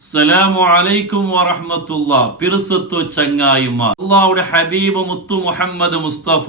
അസ്സലാമു അലൈക്കും വറഹ്മത്തുള്ളാഹി. പിർസത്തു ചങ്ങായിമാർ, അല്ലാഹുവിന്റെ ഹബീബ് മുത്തു മുഹമ്മദ് മുസ്തഫ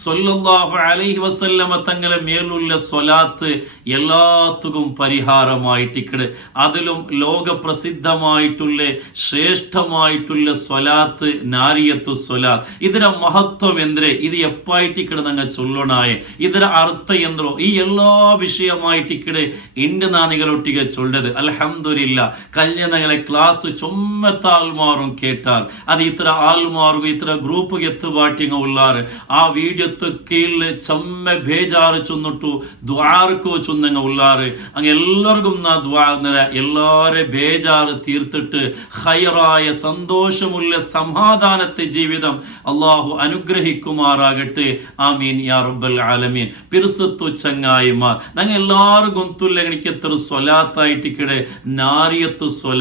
സ്വല്ലല്ലാഹു അലൈഹി വസല്ലമ തങ്ങളെ മേലുള്ള സ്വലാത്ത് എല്ലാത്തുക്കും പരിഹാരമായിട്ടിക്കട്. അതിലും ലോക പ്രസിദ്ധമായിട്ടുള്ള ശ്രേഷ്ഠമായിട്ടുള്ള സ്വലാത്ത് നാരിയത്തു സ്വലാത്ത്. ಇದರ ಮಹತ್ವ ಎಂದ್ರೆ ಇದು ಎಪ್ಪಾಯಿಟ್ಟಿಕಡೆ ನಂಗೆ ಚೊಲ್ಲೋಣಾಯೆ, ಇದರ ಅರ್ಥ ಎಂದ್ರು ಈ ಎಲ್ಲಾ ವಿಷಯಮಾಯಿಟ್ಟಿಕಡೆ ಇಂಡು ನಾನಿಗಳೊಟ್ಟಿಗೆ ಚೊಲ್ಲದು. ಅಲ್ಹಮ್ದುಲಿಲ್ಲ, ಕಲ್ಯಾಣ ക്ലാസ് ചൊമ്മത്ത ആൾമാറും കേട്ടാൽ അത് ഇത്ര ആൾമാർക്കും ഇത്ര ഗ്രൂപ്പ് എത്തുപാട്ടിങ്ങ ഉള്ളാറ് ആ വീഡിയോത്ത് കീഴില് ചൊമ്മ ബേജാറ് ചൊന്നിട്ടു ദ്വാർക്ക് ചൊന്നങ്ങ ഉള്ളാറ്. അങ്ങ് എല്ലാവർക്കും നാ ദ്വാര എല്ലാരെ ബേജാറ് തീർത്തിട്ട് ഹൈറായ സന്തോഷമുള്ള സമാധാനത്തെ ജീവിതം അള്ളാഹു അനുഗ്രഹിക്കുമാറാകട്ടെ. ആമീൻ യാ റബ്ബൽ ആലമീൻ. പിർസത്തു ചങ്ങായിമാർ, ഞങ്ങൾ എല്ലാവരും ഗൊന്തുല്ല എനിക്ക് എത്ര സ്വലാത്തായിട്ടിക്കടെ നാരിയത്ത് സ്വലാത്തും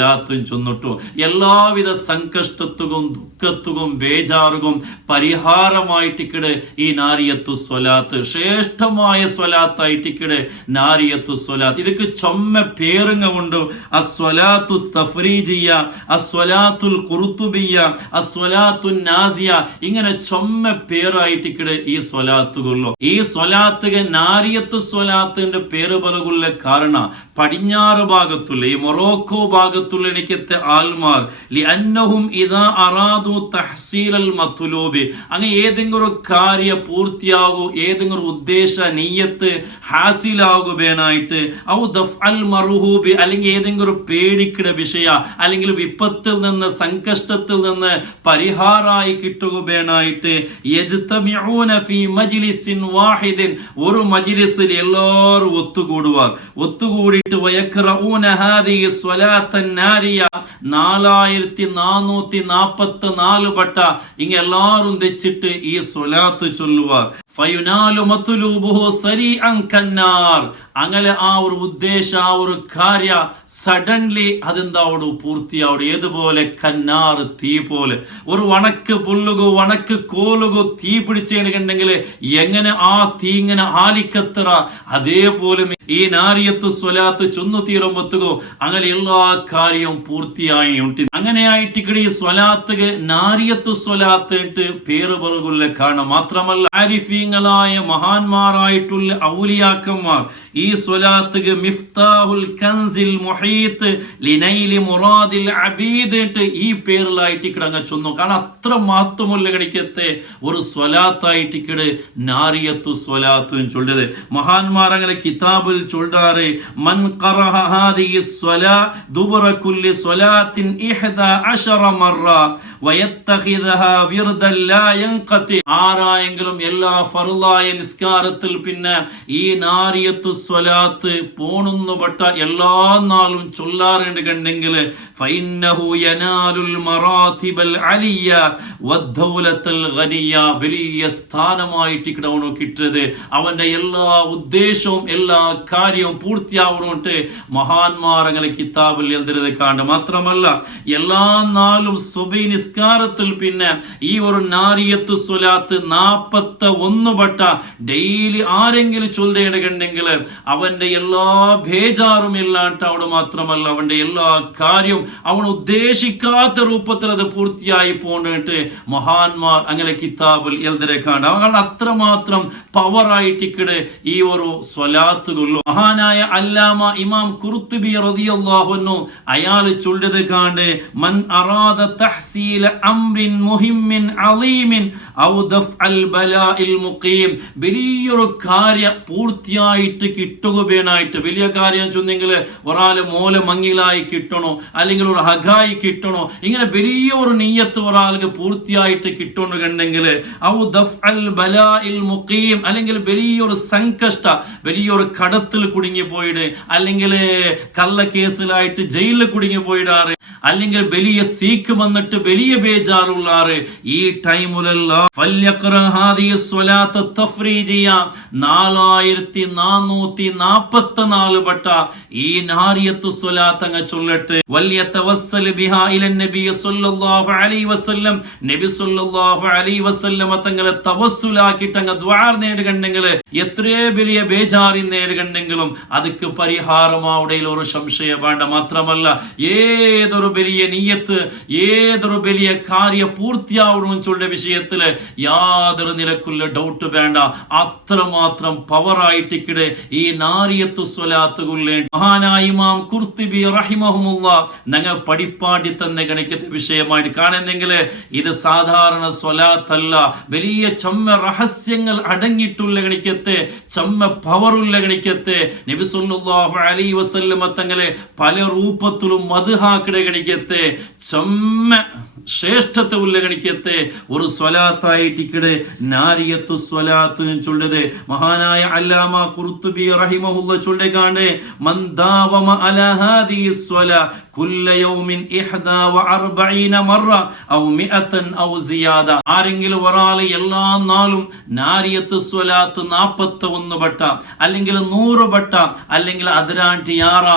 ചൊന്നിട്ടു എല്ലാവിധ സംകഷ്ടത്തുകും ദുഃഖത്തുകും ബേജാറുകും പരിഹാരമായിട്ടിക്കടെ ഈ നാരിയത്തു സ്വലാത്ത് ശ്രേഷ്ഠമായ സ്വലാത്തായിട്ടിക്കടെ നാരിയത്തു സ്വലാത്ത്. ഇതൊക്കെ ചൊമ്മ പേരുങ്ങ ഉണ്ട്. അസ്വലാത്തു തഫ്രീജിയ, അസ്വലാത്തുൽ ഖുർതുബിയ, അസ്വലാത്തു നാസിയ, ഇങ്ങനെ ചൊമ്മ പേരായിട്ടിക്കടെ ഈ സ്വലാത്തുകളോ. ഈ സ്വലാത്തുക നാരിയത്തു സ്വലാത്തിന്റെ പേര് പലകുള്ള കാരണ പടിഞ്ഞാറ് ഭാഗത്തുള്ള ഈ മൊറോക്കോ ഭാഗത്തുള്ള എനിക്കത്തെ ആൽമാർ ലിഅന്നഹും ഇദാ അറാദു തഹ്സീലൽ മത്ലൂബി, അങ്ങനെ ഏതെങ്കിലും ഒരു കാര്യ പൂർത്തിയാകൂ, ഏതെങ്കിലും ഉദ്ദേശ നീയത്ത് ഹാസിലാകുവാനായിട്ട് ഔ ദഫ്അൽ മർഹൂബി, അല്ലെങ്കിൽ ഏതെങ്കിലും ഒരു പേടിക്കട വിഷയ അല്ലെങ്കിൽ വിപത്തിൽ നിന്ന് സംകഷ്ടത്തിൽ നിന്ന് പരിഹാരമായി കിട്ടുകയായിട്ട് യജ്തമിഊന ഫീ മജ്ലിസിൻ വാഹിദിൻ, ഒരു മജ്ലിസിൽ എല്ലാവരും ഒത്തുകൂടിയിട്ട് വയഖറഊന ഹാദിഹി സ്വലാത്തൻ നാരിയ 4444 വട്ട ഇങ്ങ എല്ലാവരും തെച്ചിട്ട് ഈ സ്വലാത്ത് ചൊല്ലുവാർ. ഫയുനാലു മത്ലൂബുഹു സരീഅൻ കന്നാർ, അങ്ങനെ ആ ഒരു ഉദ്ദേശ ആ ഒരു കാര്യ സഡൻലി അതെന്താവോട് പൂർത്തിയാവോട്. ഏതുപോലെ കന്നാർ, തീ പോലെ. ഒരു വണക്ക് പുല്ലുകോ വണക്ക് കോലുകോ തീ പിടിച്ചെങ്കിൽ എങ്ങനെ ആ തീ ഇങ്ങനെ ആലിക്കത്തറ അതേപോലെ ഈ നാരിയത്ത് സ്വലാത്ത് ചൊന്നു തീരുമ്പത്തുകോ അങ്ങനെ എല്ലാ കാര്യവും പൂർത്തിയായി ഉണ്ട്. അങ്ങനെയായിട്ട് ഈ സ്വലാത്ത് നാരിയത്ത് സ്വലാത്ത് പേര് പറയുക കാണാം. മാത്രമല്ല ആരിഫീങ്ങളായ മഹാന്മാരായിട്ടുള്ള ഔലിയാക്കന്മാർ ഈ സ്വലാത്ത് മിഫ്താഹുൽ കൻസിൽ മുഹീത്ത് ലിനൈലി മുറാദിൽ അബീദ് ഈ പേരിലായിട്ട് അങ്ങ് ചൊന്നു. കാരണം അത്ര മഹത്വമുള്ള കണിക്കത്തെ ഒരു സ്വലാത്തായിട്ട് നാരിയത്തു സ്വലാത്ത് ചൊല്ലത്. മഹാന്മാർ അങ്ങനെ കിതാബിൽ ചൊല്ലാറ്, മൻ ഖറഅ ഹാദിഹി സ്വലാ ദുബറ കുല്ലി സ്വലാത്തിൻ 11 മറ വയത്തഖിദഹാ വിർദൻ ലാ യൻഖതി, ആരായെങ്കിലും എല്ലാ ഫർളായ നിസ്കാരത്തിൽ പിന്നെ ഈ നാരിയത്തു സ്വലാത്ത് പോണുന്നുപെട്ട എല്ലാ നാളും ചൊല്ലാറുണ്ടെങ്കിൽ ഫഇന്നഹു യനാലുൽ മറാതിബൽ അലിയ വദ്ദൗലത്തുൽ ഗനിയ, വലിയ സ്ഥാനമായിട്ട് കിടവണോ കിട്ടത്. അവന്റെ എല്ലാ ഉദ്ദേശവും എല്ലാ കാര്യവും പൂർത്തിയാവണോട്ട് മഹാന്മാർ അങ്ങനെ കിതാബിൽ എഴുതരുത് കാണും. മാത്രമല്ല എല്ലാ നാളും സുബഹി നിസ്കാരത്തിൽ പിന്നെ ഈ ഒരു നാരിയത്തു സ്വലാത്ത് 41 വട്ട ഡെയിലി ആരെങ്കിലും ചൊല്ലേണ്ടെങ്കിൽ അവന്റെ എല്ലാ ബേജാറും ഇല്ലാണ്ട് അവിടെ മാത്രമല്ല അവന്റെ എല്ലാ കാര്യവും അവൻ ഉദ്ദേശിക്കാത്ത രൂപത്തിൽ അത് പൂർത്തിയായി പോന്നിട്ട് മഹാന്മാർ അങ്ങനെ കിതാബിൽ എഴുതരെ കാണും. അവങ്ങൾ അത്രമാത്രം പവറായിട്ടിക്കട് ഈ ഒരു സ്വലാത്തുകളു. മഹാനായ അല്ലാമ ഇമാം ഖുർതുബി റളിയല്ലാഹു അൻഹു അയാൾ ചൊല്ലത് കാണ്ട്, മൻ അറാദ തഹ്സീല അംറിൻ മുഹിമ്മിൻ അളീമിൻ ഔ ദഫ്അൽ ബലാഇൽ മുഖീം, വലിയൊരു കാര്യ പൂർത്തിയായിട്ട് കിട്ടുകയായിട്ട്. വലിയ കാര്യം ചൊന്നെങ്കിൽ ഒരാൾ മോല മങ്ങിലായി കിട്ടണോ അല്ലെങ്കിൽ ഒരു ഹഗായി കിട്ടണോ, ഇങ്ങനെ വലിയ ഒരു നീയത്ത് ഒരാൾക്ക് പൂർത്തിയായിട്ട് കിട്ടണമെങ്കിൽ ഔ ദഫ്അൽ ബലാഇൽ മുഖീം, അല്ലെങ്കിൽ വലിയൊരു സംകഷ്ട വലിയൊരു കടത്തിൽ കുടുങ്ങി പോയിട്ട് അല്ലെങ്കിൽ കള്ള കേസിലായിട്ട് ജയിലിൽ കുടുങ്ങി പോയിടാറ്, അല്ലെങ്കിൽ വലിയ സീക്ക് വന്നിട്ട് വലിയ ബേജാറുള്ളാറ് ഈ ടൈമിലെല്ലാം 4444 വട്ട ഈ നാരിയത്തു സ്വലാത്ത് അങ്ങ് ചൊല്ലട്ടെ. വല്യതവസ്സൽ ബിഹാ ഇലൻ നബി സല്ലല്ലാഹു അലൈഹി വസല്ലം, നബി സല്ലല്ലാഹു അലൈഹി വസല്ലം തങ്ങളെ തവസ്സുലാക്കിയിട്ട് അങ്ങ് ദുആ നേടുകണ്ടെങ്കിൽ എത്രേ വലിയ ബേജാറി നേടുകണ്ടെങ്കിലും അതിക്ക് പരിഹാരമാവുടയിൽ ഒരു സംശയം വേണ്ട. മാത്രമല്ല ഏതൊരു വലിയ നിയ്യത്ത്, ഏതൊരു വലിയ കാര്യ പൂർത്തിയാവണം ചൊല്ലുന്ന വിഷയത്തില് യാതൊരു നിലക്കുള്ള ഡൗട്ട് വേണ്ട. അത്രമാത്രം പവറായിട്ടിക്കിടെ ഈ നാരിയത്തു സ്വലാത്തുകളെ മഹാനായ ഇമാം ഖുർത്തുബി റഹിമഹുമുല്ലാഹ് ഞങ്ങൾ പഠിപ്പാടി തന്നെ ഗണിക്കത്തെ വിഷയമായിട്ട് കാണുന്നെങ്കിൽ ഇത് സാധാരണ സ്വലാത്തല്ല, വലിയ ചമ്മ രഹസ്യങ്ങൾ അടങ്ങിയിട്ടുള്ള ഗണിക്കത്തെ, ചമ്മ പവറുള്ള ഗണിക്കത്തെ. നബി സല്ലല്ലാഹു അലൈഹി വസല്ലം തങ്ങളെ പല രൂപത്തിലും മദ്ഹാക്കിടെ ഗണിക്കത്തെ, ചമ്മ ശ്രേഷ്ഠത്തെ ഉള്ള ഗണിക്കത്തെ ഒരു സ്വലാത്തായിട്ടിക്കിടെ നാരിയത്തു സ്വലാത്ത് ചൊല്ലത്. മഹാനായ അല്ലാമ ഖുർത്തുബി റഹിമഹുല്ലാഹ് ചൊല്ലുകാണ്ട് മൻ ദാവമ അലാ ഹാദിഹി സ്വലാ കുല്ല യൗമിൻ 41 മറ ഔ 100 ഔ സിയാദ. ആരെങ്കിലും ഒരാൾ എല്ലാ നാളും നാരിയത്തു സ്വലാത്ത് 41 വട്ട അല്ലെങ്കിൽ 100 വട്ട അല്ലെങ്കിൽ അതിരാണ്ടിയാറ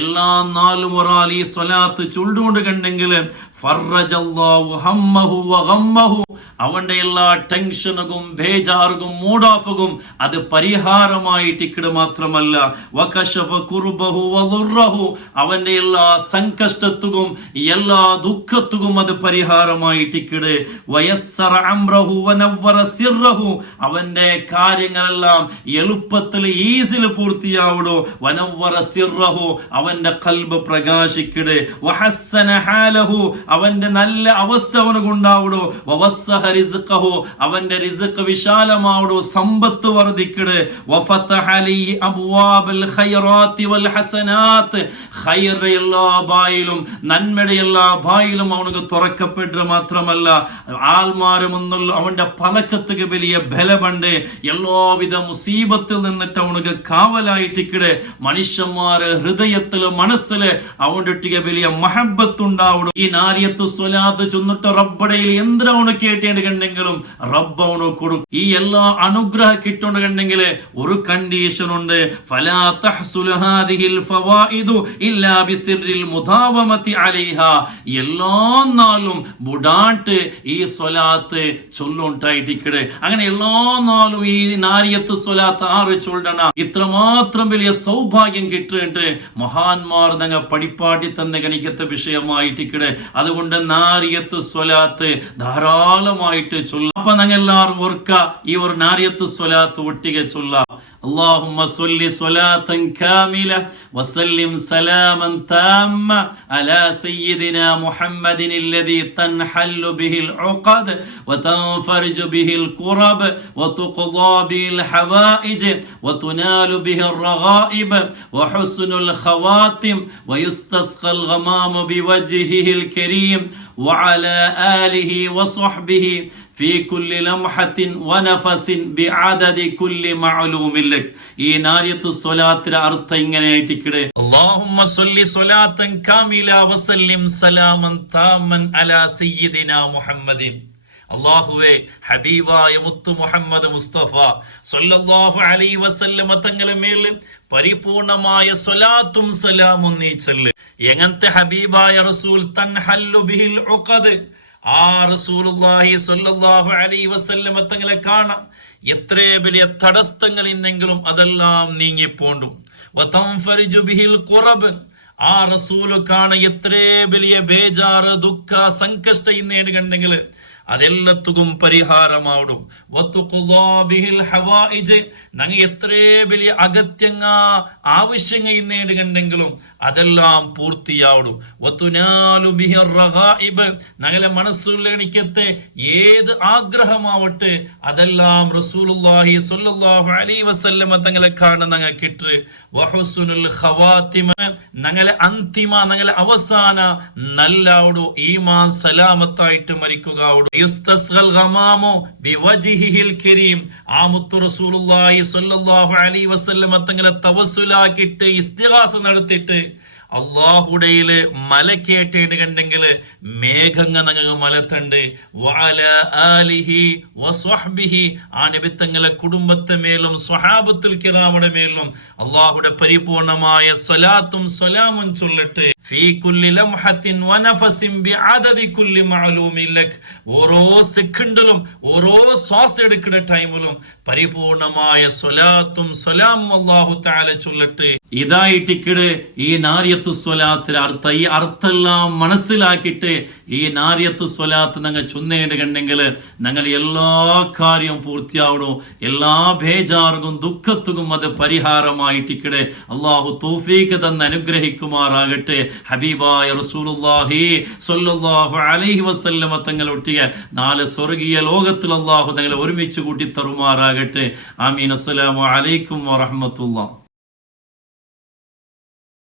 എല്ലാ നാളും ഒരാൾ ഈ സ്വലാത്ത് ചൊല്ലുകൊണ്ട് കണ്ടെങ്കിൽ ഫറജല്ലാഹു ഹമ്മഹു വഗമ്മഹു, അവന്റെ എല്ലാ ടെൻഷനുകളും ബേജാറുകളും മൂഡോഫുകളും അത് പരിഹാരമായിട്ടിക്കിട് മാത്രമല്ല വകശഫ കുർബഹു വദുർറഹു, അവന്റെ എല്ലാ സംകഷ്ടത്തും എല്ലാ ദുഃഖത്തും അത് പരിഹാരമായിട്ടിക്കിട് വയസ്സറ അംറഹു വനവ്വറ സിർറഹു, അവന്റെ കാര്യങ്ങളെല്ലാം എളുപ്പത്തിൽ ഈസിൽ പൂർത്തിയാവുടോ. വനവ്വറ സിർറഹു, അവന്റെ ഖൽബ് പ്രകാശിക്കിട്. വഹസ്സന ഹാലഹു, അവന്റെ നല്ല അവസ്ഥ അവനുണ്ടാവുടോ. വവസ്സഹ റിസ്ഖഹു, അവന്റെ റിസ്ഖ് വിശാലമാവുടോ, സമ്പത്ത് വർദ്ധിക്കട്. വഫതഹ അലൈഹി അബ്വാബൽ ഖൈറാത്തി വൽ ഹസനാത്ത്, ഖൈറിന്റെ എല്ലാ ബായിലും നന്മയുടെ എല്ലാ ബായിലും അവനക്ക് തുറക്കപ്പെട്ടു. മാത്രമല്ല ആൽമാരമൊന്നുള്ള അവന്റെ പലക്കത്തുക്ക് വലിയ ബലമുണ്ട്. എല്ലാവിധ മുസീബത്തിൽ നിന്നിട്ട് അവനക്ക് കാവലായിട്ടിക്കട്. മനുഷ്യന്മാര് ഹൃദയത്തില് മനസ്സില് അവന്റെ ഒട്ടിಗೆ വലിയ മഹബത്ത് ഉണ്ടാവുടോ. ഈ നാരിയത്തു സ്വലാത്ത് ചൊന്നിട്ട് റബ്ബടയിൽ എന്തിനാണ് കേട്ടേണ്ടെങ്കിലും റബ്ബ് അവന് കൊടുക്കും. ഈ എല്ലാ അനുഗ്രഹം കിട്ടുണ്ടെങ്കിൽ ഒരു കണ്ടീഷൻ ഉണ്ട്. ഫലാ തഹ്സുലു ഹാദിഹിൽ ഫവായിദു ഇല്ലാ ബിസിറിൽ മുദാവമതി അലൈഹാ, എല്ലാ നാളും ബുഡാട്ട് ഈ സ്വലാത്ത് ചൊല്ലുണ്ടായിട്ടിക്കടെ. അങ്ങനെ എല്ലാ നാളും ഈ നാരിയത്തു സ്വലാത്ത് ആറ് ചൊല്ലണ. ഇത്രമാത്രം വലിയ സൗഭാഗ്യം കിട്ടിയിട്ട് മഹാന്മാർ ഞങ്ങൾ പഠിപ്പാട്ടി തന്നെ ഗണിക്കത്തെ വിഷയമായിട്ടിക്കടെ. അതുകൊണ്ട് നാരിയത്തു സ്വലാത്ത് ധാരാളമായിട്ട് ചൊല്ലാം. അപ്പൊ ഞങ്ങൾ എല്ലാവരും ഓർക്ക ഈ ഒരു നാരിയത്തു സ്വലാത്ത് ഒട്ടിಗೆ ചൊല്ലാം. اللهم صل صلاة كاملة وسلم سلاما تاما على سيدنا محمد الذي تنحل به العقد وتنفرج به الكرب وتقضى به الحوائج وتنال به الرغائب وحسن الخواتم ويستسقى الغمام بوجهه الكريم وعلى آله وصحبه في كل لمحة ونفس بعدد كل معلوم لك. ഈ നാരിയത്തു സ്വലാത്തിന്റെ അർത്ഥം ഇങ്ങനെയായിട്ടിക്കടെ. اللهم صل صلاة كاملة وسلم سلاما تاما على سيدنا محمد. അല്ലാഹുവേ, ഹബീബായ മുത്തു മുഹമ്മദ് മുസ്തഫ സല്ലല്ലാഹു അലൈഹി വസല്ലം തങ്ങളുടെ മേൽ പരിപൂർണമായ സ്വലാത്തും സലാമും നീ ചൊല്ല്. എങ്ങനത്തെ ഹബീബായ റസൂൽ തൻഹല്ലു ബിഹിൽ ഉഖദ്, ആ റസൂലുള്ളാഹി സ്വല്ലല്ലാഹു അലൈഹി വസല്ലം തങ്ങളെ കാണാം എത്ര വലിയ തടസ്സങ്ങൾ ഇന്നെങ്കിലും അതെല്ലാം നീങ്ങിപ്പോണ്ടും. വതൻഫരിജു ബിഹിൽ ഖുറബ്, ആ റസൂൽ കാണ എത്ര വലിയ ബേജാറ് ദുഃഖ സങ്കഷ്ട ഇന്നേട് കണ്ടെങ്കിൽ അതെല്ലത്തും പരിഹാരമാവും. ഞങ്ങൾ എത്ര വലിയ അഗത്യങ്ങ ആവശ്യങ്ങൾ ഇന്നേട് കണ്ടെങ്കിലും അതെല്ലാം പൂർത്തിയാവും. ഞങ്ങളെ മനസ്സുള്ളിക്കത്തെ ഏത് ആഗ്രഹമാവട്ടെ അതെല്ലാം റസൂലുള്ളാഹി സ്വല്ലല്ലാഹു അലൈഹി വസല്ലം തങ്ങളെ കാണാൻ ഞങ്ങൾ കിട്ട്. വഹുസ്നുൽ ഖവാതിമ, ഞങ്ങളെ അന്തിമ ഞങ്ങളെ അവസാന നല്ലാവുടു ഈമാൻ സലാമത്തായിട്ട് മരിക്കുകയാവുടു. യുസ്തസ്ഖൽ ഗമാമു ബിവജ്ഹിഹിൽ കരീം, ആ മുത്തു റസൂലുള്ളാഹി സ്വല്ലല്ലാഹു അലൈഹി വസല്ലം തങ്ങളെ തവസ്സുലാക്കിയിട്ട് ഇസ്തിഗാസ നടത്തിയിട്ട് അള്ളാഹുടയില് മല കേട്ടേന് കണ്ടെങ്കിൽ മേഘങ്ങ നങ്ങ മലത്തണ്ട് വഅല ആലിഹി വസ്വഹ്ബിഹി ആ നബിത്തങ്ങളെ കുടുംബത്തെ മേലും സ്വഹാബത്തുൽ കിറാമിന്റെ മേലും അള്ളാഹുടെ പരിപൂർണമായ സ്വലാത്തും സലാമും ചൊല്ലട്ടെ. ഫീ കുല്ലി ലംഹത്തിൻ വനഫസിൻ ബിഅദദി കുല്ലി മഅലൂമിൻ ലക് ഓരോ സെക്കൻഡിലും ഓരോ ശ്വാസം എടുക്കുന്ന ടൈമിലും പരിപൂർണമായ സ്വലാത്തും സലാമും അല്ലാഹു തആല ചൊല്ലട്ടെ. ഇതായിട്ടിക്കട് ഈ നാരിയത്തു സ്വലാത്തിൽ അർത്ഥം ഈ അർത്ഥമെല്ലാം മനസ്സിലാക്കിയിട്ട് ഈ നാരിയത്തു സ്വലാത്ത് ഞങ്ങൾ ചൊന്നേണ്ട കണ്ടെങ്കിൽ ഞങ്ങൾ എല്ലാ കാര്യവും പൂർത്തിയാവണോ, എല്ലാ ബേജാർക്കും ദുഃഖത്തുക്കും അത് പരിഹാരമായിട്ടിക്കടെ അള്ളാഹു തൗഫീഖ് തന്ന് അനുഗ്രഹിക്കുമാറാകട്ടെ. ഹബീബായ റസൂലുള്ളാഹി സ്വല്ലല്ലാഹു അലൈഹി വസല്ലമ തങ്ങളൊട്ടിയ നാല് സ്വർഗീയ ലോകത്തിൽ അള്ളാഹു തങ്ങളെ ഒരുമിച്ച് കൂട്ടി തരുമാറാകട്ടെ. ആമീൻ. അസ്സലാമു അലൈക്കും വറഹ്മത്തുള്ളാഹി.